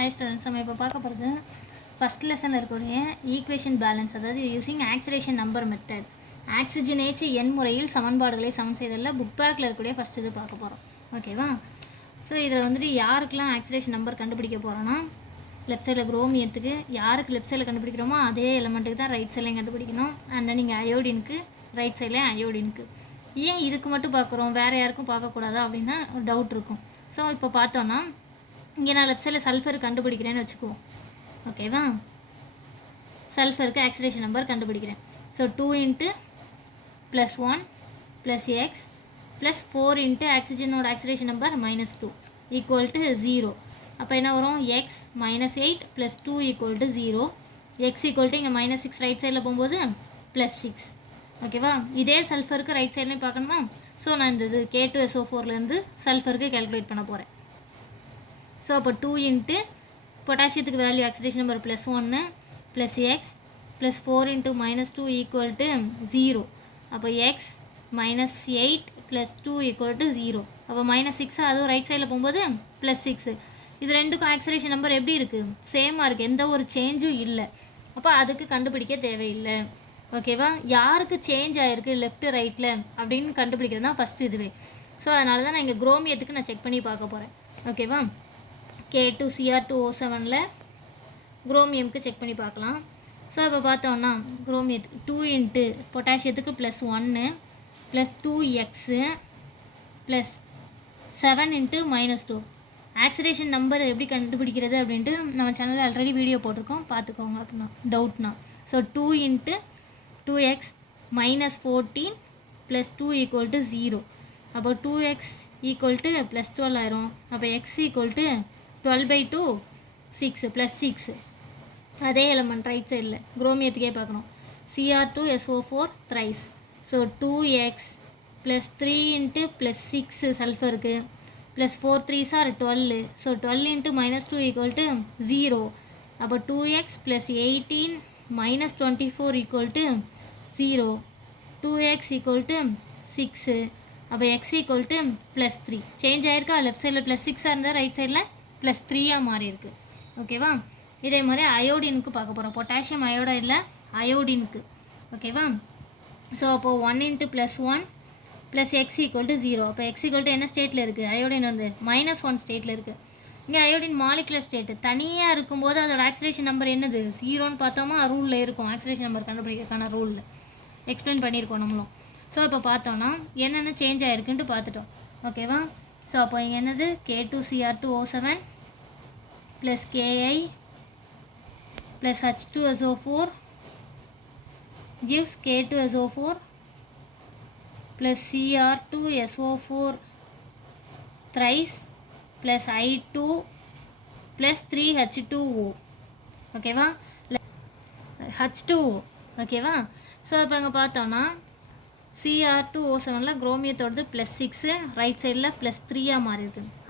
High students நம்ம இப்போ பார்க்க போகிறது ஃபஸ்ட் லெசனில் இருக்கக்கூடிய ஈக்குவேஷன் பேலன்ஸ் அதாவது யூசிங் ஆக்சிலேஷன் நம்பர் மெத்தட் ஆக்சிஜனேச்சு எண் முறையில் சமன்பாடுகளை சமன் செய்ததில் புக் பேக்கில் இருக்கக்கூடிய ஃபஸ்ட் இது பார்க்க போகிறோம் ஓகேவா ஸோ இதை வந்துட்டு யாருக்கெல்லாம் ஆக்சிலேஷன் நம்பர் கண்டுபிடிக்க போகிறோன்னா லெஃப்ட் சைடில் குரோமியத்துக்கு யாருக்கு லெஃப்ட் சைடில் கண்டுபிடிக்கிறோமோ அதே எலமெண்ட்டுக்கு தான் ரைட் சைட்லையும் கண்டுபிடிக்கணும். அண்ட் நீங்கள் அயோடினுக்கு ரைட் சைட்லேயும் அயோடினுக்கு ஏன் இதுக்கு மட்டும் பார்க்குறோம்? வேறு யாருக்கும் பார்க்கக்கூடாதா? அப்படின்னா ஒரு டவுட் இருக்கும். ஸோ இப்போ பார்த்தோன்னா இங்கே நான் லெஃப்ட் சைடில் சல்ஃபர் கண்டுபிடிக்கிறேன்னு வச்சுக்குவோம். ஓகேவா சல்ஃபருக்கு ஆக்சிடேஷன் நம்பர் கண்டுபிடிக்கிறேன். So two into plus one plus X plus four into ஆக்சிஜனோட oxidation number minus two equal to zero அப்போ என்ன வரும்? X minus eight plus two equal to zero X equal to இங்கே minus six right சைடில் போகும்போது plus six ஓகேவா இதே சல்ஃபருக்கு right சைட்லேயும் பார்க்கணுமா? ஸோ நான் இந்த இது கே டூ எஸ்ஓ ஃபோர்லேருந்து சல்ஃபருக்கு கேல்குலேட் பண்ண போகிறேன் ஸோ அப்போ டூ இன்ட்டு பொட்டாசியத்துக்கு வேல்யூ ஆக்சிடேஷன் நம்பர் ப்ளஸ் ஒன்று plus X plus four into minus two equal to zero அப்போ X minus eight plus two equal to zero அப்போ மைனஸ் சிக்ஸ் அதுவும் ரைட் சைடில் போகும்போது ப்ளஸ் சிக்ஸு இது ரெண்டுக்கும் ஆக்சிடேஷன் நம்பர் எப்படி இருக்குது சேமாக இருக்குது எந்த ஒரு சேஞ்சும் இல்லை. அப்போ அதுக்கு கண்டுபிடிக்க தேவையில்லை. ஓகேவா யாருக்கு சேஞ்ச் ஆகிருக்கு லெஃப்ட் ரைட்டில் அப்படின்னு கண்டுபிடிக்கிறது தான் ஃபஸ்ட்டு இதுவே. ஸோ அதனால தான் நான் இங்கே குரோமியத்துக்கு நான் செக் பண்ணி பார்க்க போகிறேன் ஓகேவா K two CR two O செவனில் குரோமியம்க்கு செக் பண்ணி பார்க்கலாம். ஸோ இப்போ பார்த்தோன்னா குரோமியத்துக்கு டூ இன்ட்டு பொட்டாசியத்துக்கு ப்ளஸ் ஒன்று plus two X plus seven into minus two oxidation number எப்படி கண்டுபிடிக்கிறது அப்படின்ட்டு நம்ம சேனலில் ஆல்ரெடி வீடியோ போட்டிருக்கோம். பார்த்துக்கோங்க அப்படின்னா டவுட்னா so two into two X minus fourteen plus two equal to zero அப்போ two X equal to plus twelve ஆயிரும். அப்போ X equal to twelve by two six plus six அதே எலமெண்ட் ரைட் சைடில் குரோமியத்துக்கே பார்க்குறோம் CR two SO four thrice so two X plus three into plus six சல்ஃபருக்கு plus four three sir twelve so twelve into minus two equal to zero அப்போ two X plus eighteen minus twenty four equal to zero two X equal to six அப்போ X equal to plus three change ஆயிருக்கா? Left சைடில் plus சிக்ஸாக இருந்தால் right சைடில் plus த்ரீயாக மாறி இருக்குது ஓகேவா இதே மாதிரி அயோடினுக்கு பார்க்க போகிறோம் பொட்டாசியம் அயோடைடில் அயோடினுக்கு ஓகேவா ஸோ அப்போது one into plus one plus X equal to zero அப்போ எக்ஸ் ஈக்குவல் டு என்ன ஸ்டேட்டில் இருக்குது அயோடின் வந்து மைனஸ் ஒன் ஸ்டேட்டில் இருக்குது இங்கே அயோடின் மாலிகுலர் ஸ்டேட்டு தனியாக இருக்கும்போது அதோட ஆக்சிலேஷன் நம்பர் என்னது? ஜீரோன்னு பார்த்தோமா? ரூலில் இருக்கும். ஆக்சிலேஷன் நம்பர் கண்டுபிடிக்கிறதுக்கான ரூலில் எக்ஸ்பிளைன் பண்ணியிருக்கோம் நம்மளும். ஸோ இப்போ பார்த்தோன்னா என்னென்ன சேஞ்ச் ஆகிருக்குன்ட்டு பார்த்துட்டோம். ஓகேவா ஸோ அப்போ இங்கே என்னது K two CR two O seven plus Ki plus H2SO4 gives K2SO4 plus Cr2SO4 thrice plus I2 plus 3H2O ஓகேவா H2O ஓகேவா ஸோ இப்போ இங்கே பார்த்தோன்னா சிஆர் டூ ஓ செவனில் குரோமியத்தோடது ப்ளஸ் சிக்ஸு ரைட் சைடில் ப்ளஸ் த்ரீயாக மாறி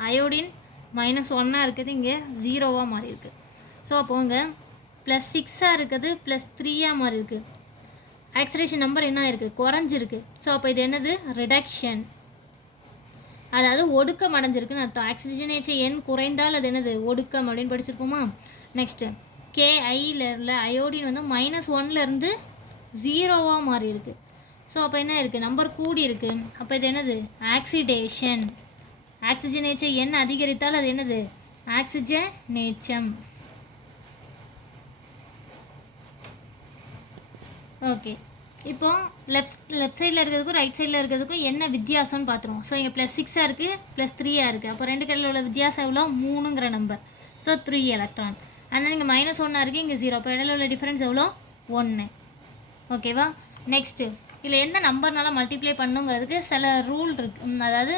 அயோடின் மைனஸ் ஒன்னாக இருக்குது இங்கே ஜீரோவாக மாறி இருக்குது ஸோ அப்போ இங்கே ப்ளஸ் சிக்ஸாக இருக்குது ப்ளஸ் த்ரீயாக மாறி இருக்குது ஆக்சிடேஷன் நம்பர் என்ன இருக்குது குறைஞ்சிருக்கு. ஸோ அப்போ இது என்னது? ரிடக்ஷன் அதாவது ஒடுக்கம் அடைஞ்சிருக்குன்னு அர்த்தம் ஆக்சிஜனேச்ச எண் குறைந்தால் அது என்னது? ஒடுக்கம் அப்படின்னு படிச்சிருப்போமா? நெக்ஸ்ட்டு கேஐயில் உள்ள அயோடின் வந்து மைனஸ் ஒன்லேருந்து ஜீரோவாக மாறி இருக்குது ஸோ அப்போ என்ன இருக்குது நம்பர் கூடி இருக்குது அப்போ இது என்னது? ஆக்சிடேஷன் ஆக்சிஜனேச்ச எண் அதிகரித்தால் அது என்னது? ஆக்சிஜனேச்சம். ஓகே. இப்போ லெஃப்ட் லெஃப்ட் சைடில் இருக்கிறதுக்கும் ரைட் சைடில் இருக்கிறதுக்கும் என்ன வித்தியாசம்னு பார்த்துருவோம். ஸோ இங்கே ப்ளஸ் சிக்ஸாக இருக்குது ப்ளஸ் த்ரீயாக இருக்குது அப்போ ரெண்டு கடையில் உள்ள வித்தியாசம் எவ்வளோ? மூணுங்கிற நம்பர் ஸோ த்ரீ எலக்ட்ரான் அதனால் இங்கே மைனஸ் ஒன்னாக இருக்குது இங்கே ஜீரோ அப்போ இடையில உள்ள டிஃப்ரென்ஸ் எவ்வளோ? ஒன்று ஓகேவா நெக்ஸ்ட்டு இதில் எந்த நம்பர்னால மல்டிப்ளை பண்ணுங்கிறதுக்கு சில ரூல் இருக்கு. அதாவது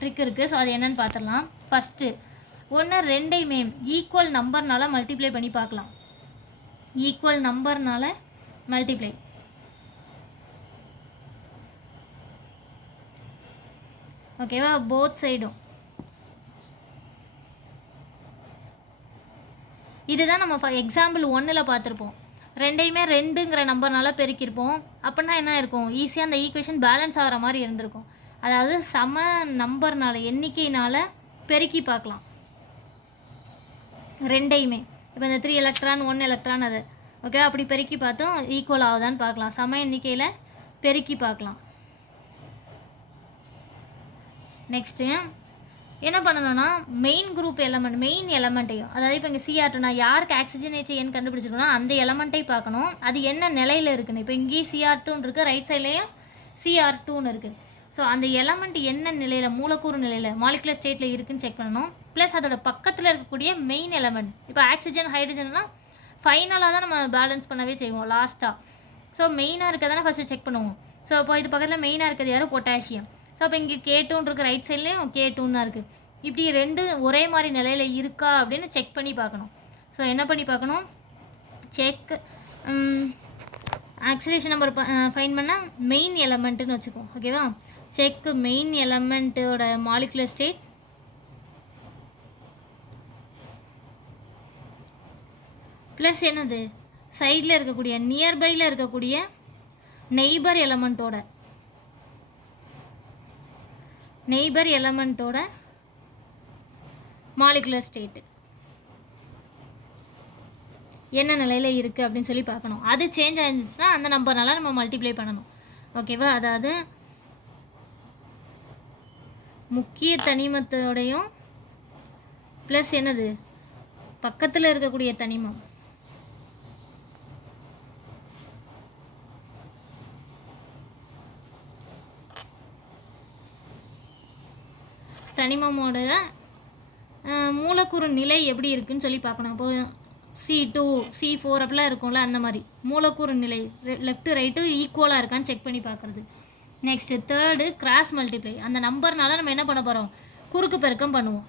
ட்ரிக் இருக்குது ஸோ அது என்னன்னு பார்த்துடலாம் ஃபஸ்ட்டு ஒன்று ரெண்டையுமே ஈக்குவல் நம்பர்னால மல்டிப்ளை பண்ணி பார்க்கலாம் ஈக்குவல் நம்பர்னால மல்டிப்ளை ஓகேவா போத் சைடும் இதுதான் நம்ம எக்ஸாம்பிள் ஒன்றில் பார்த்துருப்போம் ரெண்டையுமே ரெண்டுங்கிற நம்பர்னால பெருக்கியிருப்போம் அப்படின்னா என்ன இருக்கும்? ஈஸியாக அந்த ஈக்குவேஷன் பேலன்ஸ் ஆகிற மாதிரி இருந்திருக்கும். அதாவது சம நம்பர்னால எண்ணிக்கையினால் பெருக்கி பார்க்கலாம். ரெண்டையுமே. இப்போ இந்த த்ரீ எலக்ட்ரான் ஒன் எலக்ட்ரான் அது. ஓகே அப்படி பெருக்கி பார்த்தோம் ஈக்குவல் ஆகுதான்னு பார்க்கலாம். சம எண்ணிக்கையில் பெருக்கி பார்க்கலாம். நெக்ஸ்ட்டு என்ன பண்ணணும்னா மெயின் குரூப் எலமெண்ட் மெயின் எலமெண்ட்டையும் அதாவது இப்போ இங்கே சிஆர் யாருக்கு யாருக்கு ஆக்சிஜனேச்சு என் கண்டுபிடிச்சிருக்கோன்னா அந்த எலமெண்ட்டை பார்க்கணும். அது என்ன நிலையில் இருக்குன்னு. இப்போ இங்கேயும் சிஆர் டூன்னு இருக்குது ரைட் சைட்லேயும் சிஆர் டூன்னு இருக்குது ஸோ அந்த எலமெண்ட் என்ன நிலையில் மூலக்கூறு நிலையில் மாலிகுலர் ஸ்டேட்டில் இருக்குன்னு செக் பண்ணணும். ப்ளஸ் அதோட பக்கத்தில் இருக்கக்கூடிய மெயின் எலமெண்ட் இப்போ ஆக்சிஜன் ஹைட்ரஜன்லாம் ஃபைனலாக தான் நம்ம பேலன்ஸ் பண்ணவே செய்வோம் லாஸ்ட்டாக ஸோ மெயினாக இருக்கதானே ஃபஸ்ட்டு செக் பண்ணுவோம். ஸோ அப்போ இது பக்கத்தில் மெயினாக இருக்கிறது யாரும் பொட்டாசியம் ஸோ அப்போ இங்கே கே டூன் இருக்குது ரைட் சைட்லேயும் கே டூன் தான் இருக்குது இப்படி ரெண்டு ஒரே மாதிரி நிலையில் இருக்கா அப்படின்னு செக் பண்ணி பார்க்கணும். ஸோ என்ன பண்ணி பார்க்கணும்? செக் ஆக்சிலேஷன் நம்பர் ஃபைன் பண்ணால் மெயின் எலமெண்ட்டுன்னு வச்சுக்கோம் ஓகேவா செக் மெயின் எலமெண்ட்டோட மாலிகுலர் ஸ்டேட் ப்ளஸ் என்னது? சைடில் இருக்கக்கூடிய நியர்பையில் இருக்கக்கூடிய நெய்பர் எலமெண்ட்டோட நெய்பர் எலமெண்ட்டோட மாலிகுலர் ஸ்டேட்டு என்ன நிலையில் இருக்குது அப்படின்னு சொல்லி பார்க்கணும். அது சேஞ்ச் ஆயிருந்துச்சுன்னா அந்த நம்பர்னால நம்ம மல்டிப்ளை பண்ணணும். ஓகேவா அதாவது முக்கிய தனிமத்தோடையும் ப்ளஸ் என்னது? பக்கத்தில் இருக்கக்கூடிய தனிமம். தனிமமோட மூலக்கூறு நிலை எப்படி இருக்குன்னு சொல்லி பார்க்கணும். இப்போ சி டூ சி ஃபோர் அப்படிலாம் இருக்கும்ல அந்த மாதிரி. மூலக்கூறு நிலை லெஃப்ட் ரைட்டு ஈக்குவலாக இருக்கான்னு செக் பண்ணி பார்க்குறது. நெக்ஸ்ட்டு தேர்டு கிராஸ் மல்டிப்ளை அந்த நம்பர்னால நம்ம என்ன பண்ண போகிறோம் குறுக்கு பெருக்கம் பண்ணுவோம்.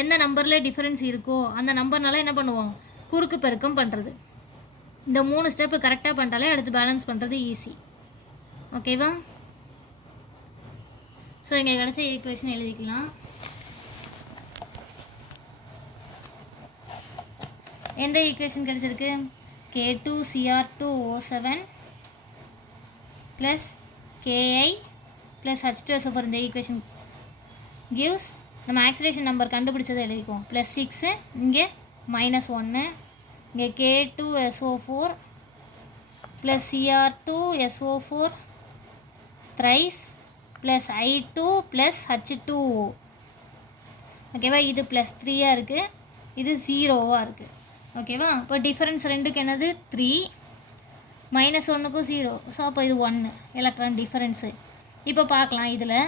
எந்த நம்பரில் டிஃப்ரென்ஸ் இருக்கோ அந்த நம்பர்னால என்ன பண்ணுவோம்? குறுக்கு பெருக்கம் பண்ணுறது இந்த மூணு ஸ்டெப்பு கரெக்டாக பண்ணிட்டாலே அடுத்து பேலன்ஸ் பண்ணுறது ஈஸி ஓகேவா ஸோ இங்கே கடைசி ஈக்குவேஷன் எழுதிக்கலாம். எந்த ஈக்குவேஷன் கிடச்சிருக்கு? K two Cr two O seven plus KI plus H two S O four இந்த ஈக்குவேஷன் கிவ்ஸ் நம்ம ஆக்சிலேஷன் நம்பர் கண்டுபிடிச்சதை எழுதிக்குவோம். ப்ளஸ் சிக்ஸு இங்கே மைனஸ் ஒன்று இங்கே K two S O four plus Cr two S O four thrice plus I two plus H two ஓகேவா இது plus த்ரீயாக இருக்குது இது ஜீரோவாக இருக்குது ஓகேவா இப்போ டிஃபரன்ஸ் ரெண்டுக்கு என்னது? த்ரீ மைனஸ் ஒன்றுக்கும் ஜீரோ ஸோ அப்போ இது ஒன்று எலக்ட்ரான் டிஃபரன்ஸு இப்போ பார்க்கலாம் இதில்.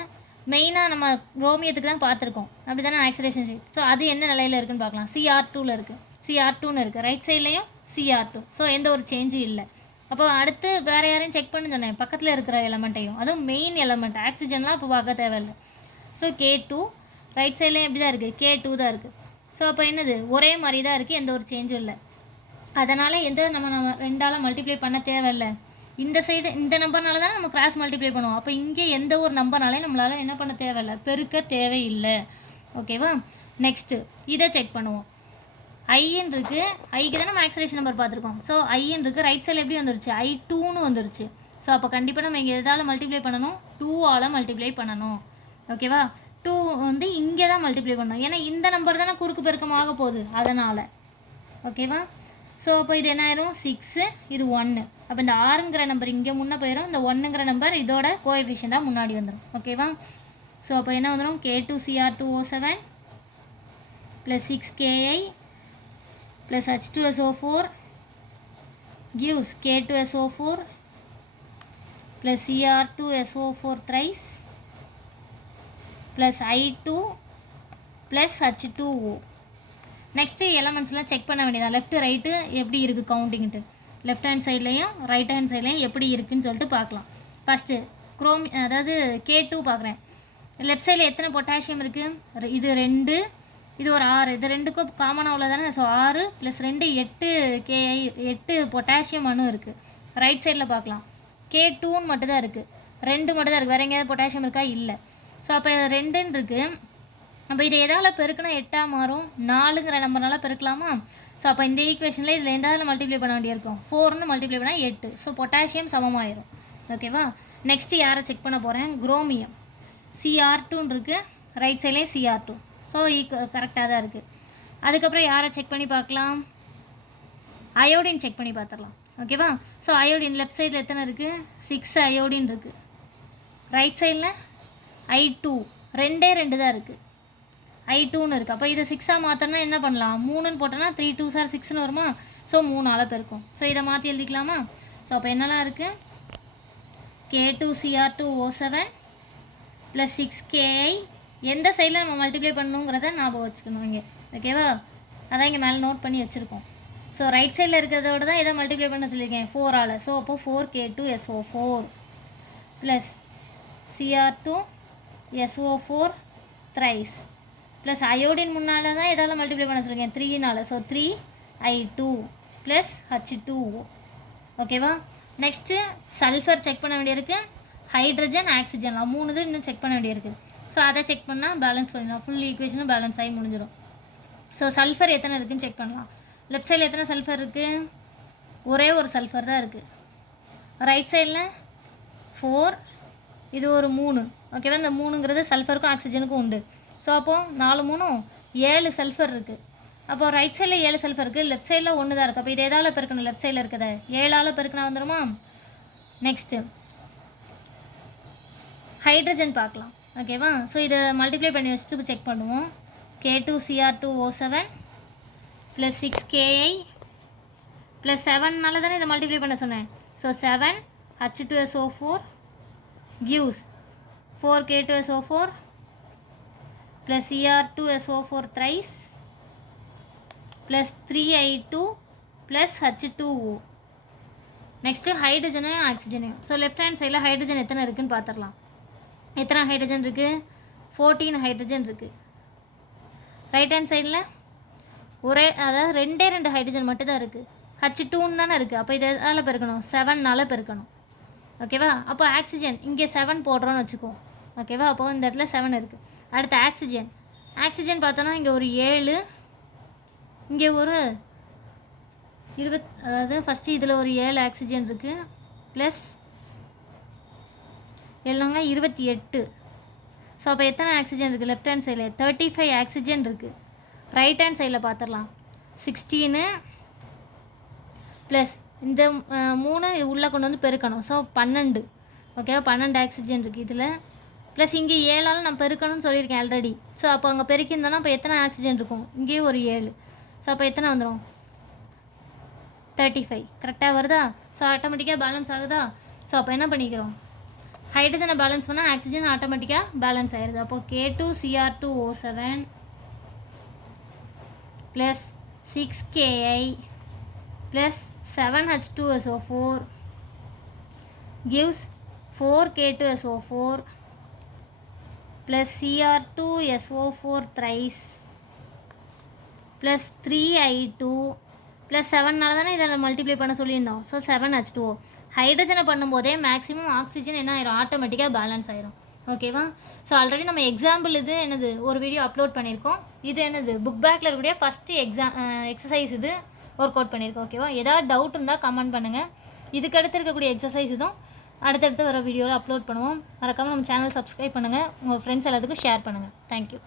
மெயினாக நம்ம ரோமியத்துக்கு தான் பார்த்துருக்கோம். அப்படி தானே ஆக்சிலேஷன் ரேட் ஸோ அது என்ன நிலையில் இருக்குன்னு பார்க்கலாம். சிஆர் டூவில் இருக்குது சிஆர் டூன்னு இருக்குது ரைட் சைட்லேயும் சிஆர் டூ ஸோ எந்த ஒரு சேஞ்சும் இல்லை. அப்போ அடுத்து வேறு யாரையும் செக் பண்ணி சொன்னேன். பக்கத்தில் இருக்கிற எலமெண்ட்டையும் அதுவும் மெயின் எலமெண்ட் ஆக்சிஜன்லாம் இப்போ பார்க்க தேவையில்லை. ஸோ கே டூ ரைட் சைட்லேயும் எப்படி தான் இருக்குது கே டூ தான் இருக்குது ஸோ அப்போ என்னது? ஒரே மாதிரி தான் இருக்குது எந்த ஒரு சேஞ்சும் இல்லை. அதனால் எந்த நம்ம நம்ம ரெண்டால் மல்டிப்ளை பண்ண தேவையில்லை. இந்த சைடு இந்த நம்பர்னால தான் நம்ம கிராஸ் மல்டிப்ளை பண்ணுவோம். அப்போ இங்கே எந்த ஒரு நம்பர்னாலையும் நம்மளால் என்ன பண்ண தேவையில்லை? பெருக்க தேவையில்லை. ஓகேவா நெக்ஸ்ட்டு இதை செக் பண்ணுவோம். ஐன்னு இருக்குது ஐக்கு தான் நம்ம ஆக்சலேஷன் நம்பர் பார்த்துருக்கோம். ஸோ ஐன்னு இருக்குது ரைட் சைடில் எப்படி வந்துருச்சு? ஐ டூன்னு வந்துருச்சு. ஸோ அப்போ கண்டிப்பாக நம்ம இங்கே எதால் மல்டிப்ளை பண்ணணும்? டூவால் மல்டிப்ளை பண்ணணும். ஓகேவா டூ வந்து இங்கே தான் மல்டிப்ளை பண்ணணும். ஏன்னா இந்த நம்பர் தானே குறுக்கு பெருக்கமாக போகுது. அதனால். ஓகேவா ஸோ அப்போ இது என்ன ஆயிரும் சிக்ஸு இது ஒன்று அப்போ இந்த ஆறுங்கிற நம்பர் இங்கே முன்னே போயிடும் இந்த ஒன்றுங்கிற நம்பர் இதோட கோஎஃபிஷியண்டாக முன்னாடி வந்துடும் ஓகேவா ஸோ அப்போ என்ன வந்துடும் K two Cr two O seven plus six KI plus H two S O four gives K two S O four plus Cr two S O four thrice plus I two plus H two O next எலமெண்ட்ஸ்லாம் check பண்ண வேண்டியதான் left right எப்படி இருக்குது கவுண்டிங்ட்டு left hand சைட்லேயும் right hand சைட்லேயும் எப்படி இருக்குன்னு சொல்லிட்டு பார்க்கலாம். ஃபஸ்ட்டு குரோம் அதாவது கே டூ பார்க்குறேன். லெஃப்ட் சைடில் எத்தனை பொட்டாசியம் இருக்குது இது ரெண்டு இது ஒரு ஆறு. இது ரெண்டுக்கும் காமனாக உள்ளதானே ஸோ ஆறு ப்ளஸ் ரெண்டு எட்டு கேஐ எட்டு பொட்டாசியம் அணு இருக்குது ரைட் சைடில் பார்க்கலாம். கே டூன்னு மட்டும் தான் இருக்குது ரெண்டு மட்டும் தான் இருக்குது வேறு எங்கேயாவது பொட்டாசியம் இருக்கா? இல்லை. ஸோ அப்போ ரெண்டுன்னு இருக்குது அப்போ இதை எதால் பெருக்கினா எட்டாக மாறும்? நாலுங்கிற நம்பர்னால பெருக்கலாமா? ஸோ அப்போ இந்த ஈக்குவேஷனில் இதில் ரெண்டாவது மல்டிப்ளை பண்ண வேண்டியிருக்கும். ஃபோர்னு மல்டிப்ளை பண்ணால் எட்டு. ஸோ பொட்டாசியம் சமமாயிரும். ஓகேவா நெக்ஸ்ட்டு யாரை செக் பண்ண போகிறேன் குரோமியம் சிஆர் டூன்னு இருக்குது ரைட் சைட்லேயும் சிஆர் டூ ஸோ ஈக்கு கரெக்டாக தான் இருக்குது அதுக்கப்புறம் யாரை செக் பண்ணி பார்க்கலாம்? அயோடின் செக் பண்ணி பார்த்துடலாம். ஓகேவா ஸோ அயோடின் லெஃப்ட் சைடில் எத்தனை இருக்குது சிக்ஸ் அயோடின் இருக்குது ரைட் சைடில் ஐ டூ ரெண்டே ரெண்டு தான் இருக்குது ஐ டூன்னு இருக்குது அப்போ இதை சிக்ஸாக மாற்றோன்னா என்ன பண்ணலாம்? மூணுன்னு போட்டோன்னா த்ரீ டூ சார் சிக்ஸ்னு வருமா? ஸோ மூணு பெருக்கும். ஸோ இதை மாற்றி எழுதிக்கலாமா? ஸோ அப்போ என்னெல்லாம் இருக்குது K two Cr two O seven plus six KI எந்த சைடில் நம்ம மல்டிப்ளை பண்ணணுங்கிறத ஞாபகம் வச்சுக்கணும் இங்கே. ஓகேவா அதான் இங்கே மேலே நோட் பண்ணி வச்சுருக்கோம். ஸோ ரைட் சைடில் இருக்கிறதோட தான் இதை மல்டிப்ளை பண்ண சொல்லியிருக்கேன். ஃபோரால் ஸோ அப்போ four K two S O four plus Cr two S O four thrice plus iodine முன்னால் தான் எதால் மல்டிப்ளை பண்ண சொல்லுங்கள் த்ரீனால் so three I two plus H two ஓகேவா நெக்ஸ்ட்டு சல்ஃபர் செக் பண்ண வேண்டியிருக்கு. ஹைட்ரஜன் ஆக்சிஜன்லாம் மூணு இது இன்னும் செக் பண்ண வேண்டியிருக்கு. ஸோ அதை செக் பண்ணால் பேலன்ஸ் பண்ணிடலாம். ஃபுல் ஈக்குவேஷனும் பேலன்ஸ் ஆகி முடிஞ்சிடும் ஸோ சல்ஃபர் எத்தனை இருக்குதுன்னு செக் பண்ணலாம். லெஃப்ட் சைடில் எத்தனை சல்ஃபர் இருக்குது ஒரே ஒரு சல்ஃபர் தான் இருக்குது ரைட் சைடில் ஃபோர் இது ஒரு மூணு. ஓகேவா இந்த மூணுங்கிறது சல்ஃபருக்கும் ஆக்சிஜனுக்கும் உண்டு. ஸோ அப்போது நாலு மூணும் ஏழு சல்ஃபர் இருக்குது அப்போ ரைட் சைடில் ஏழு சல்ஃபர் இருக்குது லெஃப்ட் சைடில் ஒன்று தான் இருக்குது அப்போ இது எதால் பெருக்கணும்? லெஃப்ட் சைடில் இருக்கிறத ஏழால் பெருக்கினா வந்துடுமா நெக்ஸ்ட்டு ஹைட்ரஜன் பார்க்கலாம். ஓகேவா ஸோ இதை மல்டிப்ளை பண்ணி வச்சுட்டு செக் பண்ணுவோம். K two Cr two O seven plus six KI plus செவன்னால தானே இதை மல்டிப்ளை பண்ண சொன்னேன். So seven H two S O four gives four K two S O four plus Er2SO4 thrice plus 3I2 plus H2O next ஹைட்ரஜனையும் ஆக்சிஜனையும் so left hand சைடில் hydrogen எத்தனை இருக்குன்னு பார்த்துடலாம் எத்தனை ஹைட்ரஜன் இருக்குது ஃபோர்டீன் ஹைட்ரஜன் இருக்குது ரைட் ஹேண்ட் சைடில் ஒரே அதாவது ரெண்டே ரெண்டு ஹைட்ரஜன் மட்டும் தான் இருக்குது ஹச் டூன்னு தானே இருக்குது அப்போ இதனால் பெருக்கணும்? செவன்னால் பெருக்கணும். ஓகேவா அப்போ ஆக்சிஜன் இங்கே செவன் போடுறோன்னு வச்சுக்கோ. ஓகேவா அப்போ இந்த இடத்துல செவன் இருக்குது அடுத்து ஆக்சிஜன். ஆக்சிஜன் பார்த்தோன்னா இங்கே ஒரு ஏழு இங்கே ஒரு இருபத் அதாவது ஃபஸ்ட்டு இதில் ஒரு ஏழு ஆக்சிஜன் இருக்குது ப்ளஸ் எல்லாங்க இருபத்தி எட்டு. ஸோ அப்போ எத்தனை ஆக்சிஜன் இருக்குது லெஃப்ட் ஹேண்ட் சைடில் தேர்ட்டி ஃபைவ் ஆக்சிஜன் இருக்குது ரைட் ஹேண்ட் சைடில் பார்த்துடலாம் சிக்ஸ்டீனு ப்ளஸ் இந்த மூணு உள்ளே கொண்டு வந்து பெருக்கணும். ஸோ பன்னெண்டு. ஓகேவா பன்னெண்டு ஆக்சிஜன் இருக்குது இதில். ப்ளஸ் இங்கே ஏழால் நான் பெருக்கணும்னு சொல்லியிருக்கேன் ஆல்ரெடி ஸோ அப்போ அங்கே பெருக்கியிருந்தோன்னா அப்போ எத்தனை ஆக்சிஜன் இருக்கும்? இங்கேயும் ஒரு ஏழு. ஸோ அப்போ எத்தனை வந்துடும் தேர்ட்டி ஃபைவ் கரெக்டாக வருதா? ஸோ ஆட்டோமேட்டிக்காக பேலன்ஸ் ஆகுதா? ஸோ அப்போ என்ன பண்ணிக்கிறோம்? ஹைட்ரஜனை பேலன்ஸ் பண்ணால் ஆக்சிஜன் ஆட்டோமேட்டிக்காக பேலன்ஸ் ஆயிடுது அப்போ K two Cr two O seven plus six KI plus seven H two S O four gives four K two S O four plus Cr2SO4 thrice plus 3I2 plus 7நால தானே இதை multiply பண்ண சொல்லியிருந்தோம். So seven H two ஹைட்ரஜனை பண்ணும்போதே maximum oxygen என்ன ஆயிரும்? ஆட்டோமேட்டிக்காக பேலன்ஸ் ஆயிரும். ஓகேவா ஸோ ஆல்ரெடி நம்ம எக்ஸாம்பிள் இது என்னது? ஒரு வீடியோ அப்லோட் பண்ணியிருக்கோம். இது என்னது? புக் பேக்கில் இருக்கக்கூடிய ஃபஸ்ட்டு எக்ஸாம் எக்ஸசைஸ் இது ஒர்க் அவுட் பண்ணியிருக்கோம் ஓகேவா ஏதாவது டவுட் இருந்தால் கமெண்ட் பண்ணுங்கள் இதுக்கடுத்து இருக்கக்கூடிய எக்ஸசைஸ் இதுவும் அடுத்தடுத்து வர வீடியோவில் அப்லோட் பண்ணுவோம். மறக்காமல் நம்ம சேனல் சப்ஸ்கிரைப் பண்ணுங்கள் உங்கள் ஃப்ரெண்ட்ஸ் எல்லாத்துக்கும் ஷேர் பண்ணுங்கள் தேங்க்யூ